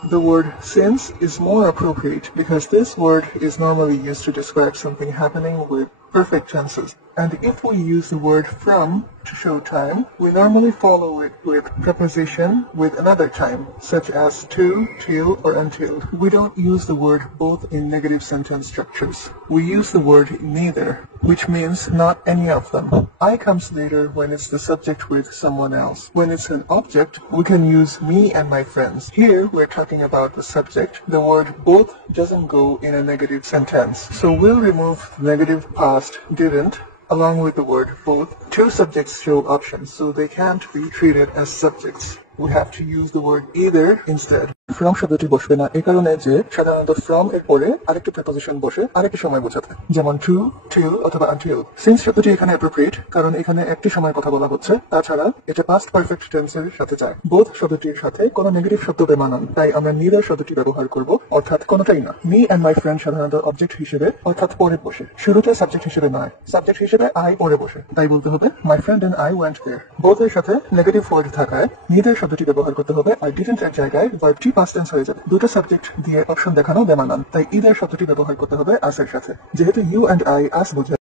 The word since is more appropriate because this word is normally used to describe something happening with perfect tenses. And if we use the word from to show time, we normally follow it with preposition with another time, such as to, till, or until. We don't use the word both in negative sentence structures. We use the word neither, which means not any of them. I comes later when it's the subject with someone else. When it's an object, we can use me and my friends. Here, we're talking about the subject. The word both doesn't go in a negative sentence. So we'll remove the negative past didn't along with the word both. Two subjects show options, so they can't be treated as subjects. We have to use the word either instead. From শব্দটি বসবে না এই কারণে যে সাধারণত from এর পরে আরেকটি preposition বসে আরেকটি সময় বোঝাতে, যেমন to, till অথবা until. Since শব্দটি এখানে appropriate কারণ এখানে একটি সময় কথা বলা হচ্ছে, তাছাড়া এটা past perfect tense এর সাথে যায়। both শব্দটির সাথে কোনো নেগেটিভ শব্দ বেমানান, তাই আমরা neither শব্দটি ব্যবহার করব, অর্থাৎ কোনোটাই না। me and my friend সাধারণত অবজেক্ট হিসেবে অর্থাৎ পরে বসে, শুরুতে সাবজেক্ট হিসেবে নয়। সাবজেক্ট হিসেবে I পরে বসে, তাই বলতে হবে my friend and I went there. both এর সাথে নেগেটিভ ওয়ার্ড থাকায় neither শব্দটি ব্যবহার করতে হবে আর didn't এর জায়গায় ভার্বটি past tense হয়ে যাবে। দুটো সাবজেক্ট দিয়ে অপশন দেখানো বেমানান, তাই either শব্দটি ব্যবহার করতে হবে as এর সাথে। যেহেতু you and I as বোঝায়